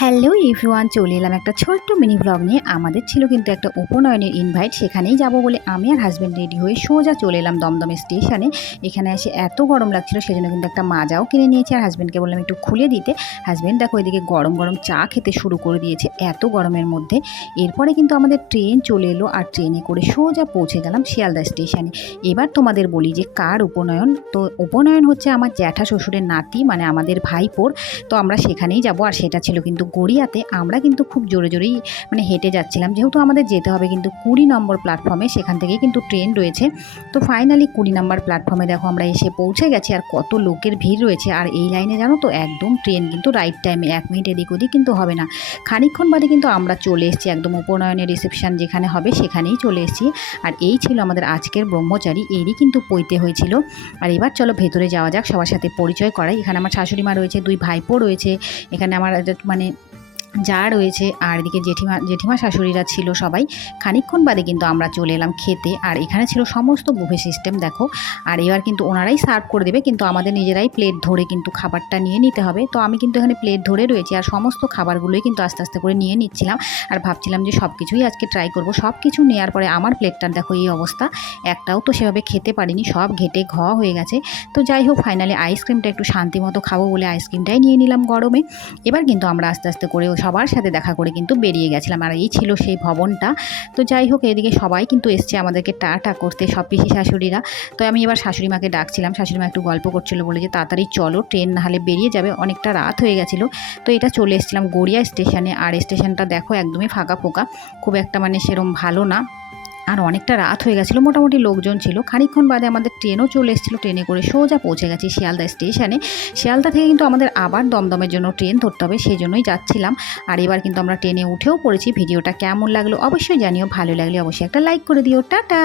Hello everyone চলে এলাম একটা ছোট্ট মিনি ব্লগ নিয়ে। আমাদের ছিল কিন্তু একটা উপনয়নের ইনভাইট সেখানেই যাব বলে আমি আর হাজব্যান্ড রেডি হয়ে সোজা চলে এলাম দমদমে স্টেশনে এখানে এসে এত গরম লাগছিল, সেজন্য কিন্তু একটা মাজাও কিনে নিয়েছি আর হাজব্যান্ডকে বললাম একটু খুলে দিতে। হাজব্যান্ড দেখো এদিকে গরম গরম চা খেতে শুরু করে দিয়েছে এত গরমের মধ্যে। এরপরে কিন্তু আমাদের ট্রেন চলে এলো আর ট্রেনে করে সোজা পৌঁছে গেলাম শিয়ালদা স্টেশনে এবার তোমাদের বলি যে কার উপনয়ন? তো উপনয়ন হচ্ছে আমার জ্যাঠা শ্বশুরের নাতি মানে আমাদের ভাইপোর। তো আমরা সেখানেই যাব আর সেটা কিন্তু গড়িয়াতে আমরা কিন্তু খুব জোরে জোরেই মানে হেঁটে যাচ্ছিলাম। যেহেতু আমাদের যেতে হবে কিন্তু কুড়ি নম্বর প্ল্যাটফর্মে সেখান থেকেই কিন্তু ট্রেন রয়েছে। তো ফাইনালি কুড়ি নম্বর প্ল্যাটফর্মে দেখো আমরা এসে পৌঁছে গেছি আর কত লোকের ভিড় রয়েছে। আর এই লাইনে জানো তো একদম ট্রেন কিন্তু রাইট টাইমে এক মিনিট এদিক ওদিক কিন্তু হবে না। খানিকক্ষণ বাদে কিন্তু আমরা চলে এসেছি একদম উপনয়নের রিসেপশান যেখানে হবে, সেখানেই চলে এসেছি। আর এই ছিল আমাদের আজকের ব্রহ্মচারী, এরই কিন্তু পইতে হয়েছিল। আর এবার চলো ভেতরে যাওয়া যাক, সবার সাথে পরিচয় করাই। এখানে আমার শাশুড়ি মা রয়েছে, দুই ভাইপো রয়েছে। এখানে আমার মানে যা রয়েছে আর এদিকে জেঠিমা জেঠিমা শাশুড়িরা ছিল সবাই, খানিকক্ষণ বাদে কিন্তু আমরা চলে এলাম খেতে। আর এখানে ছিল সমস্ত বুফে সিস্টেম দেখো। আর এবার কিন্তু ওনারাই সার্ভ করে দেবে, কিন্তু আমাদের নিজেরাই প্লেট ধরে কিন্তু খাবারটা নিয়ে নিতে হবে। তো আমি কিন্তু এখানে প্লেট ধরে রয়েছি, আর সমস্ত খাবারগুলোই কিন্তু আস্তে আস্তে করে নিয়ে নিচ্ছিলাম। আর ভাবছিলাম যে সব কিছুই আজকে ট্রাই করব। সব কিছু নেওয়ার পরে আমার প্লেটটার দেখো এই অবস্থা। একটাও তো সেভাবে খেতে পারিনি, সব ঘেটে ঘ হয়ে গেছে। তো যাই হোক ফাইনালি আইসক্রিমটা একটু শান্তি মতো খাব বলে আইসক্রিমটাই নিয়ে নিলাম গরমে। এবার কিন্তু আমরা আস্তে আস্তে করে সবার সাথে দেখা করে কিন্তু বেরিয়ে গেছিলাম আর এই ছিল সেই ভবনটা। তো যাই হোক, এদিকে সবাই কিন্তু এসছে আমাদেরকে টাটা করতে, সব পিসি শাশুড়িরা। তো আমি এবার শাশুড়ি মাকে ডাকছিলাম শাশুড়ি মা একটু গল্প করছিল বলে যে, তাড়াতাড়ি চলো, ট্রেন নাহলে বেরিয়ে যাবে, অনেকটা রাত হয়ে গেছিল। তো এটা চলে এসেছিলাম গড়িয়া স্টেশনে। আর স্টেশনটা দেখো একদমই ফাঁকা ফোঁকা, খুব একটা মানে সেরম ভালো না। আর অনেকটা রাত হয়ে গেছিল, মোটামুটি লোকজন ছিল। খানিক্ষণ বাদে আমাদের ট্রেনও চলে এসেছিল, ট্রেনে করে সোজা পৌঁছে গেছি শিয়ালদা স্টেশনে। শিয়ালদা থেকে কিন্তু আমাদের আবার দমদমের জন্য ট্রেন ধরতে হবে সেই জন্যই যাচ্ছিলাম। আর এবার কিন্তু আমরা ট্রেনে উঠেও পড়েছি, ভিডিওটা কেমন লাগল অবশ্যই জানিও, ভালো লাগলে অবশ্যই একটা লাইক করে দিও, টাটা!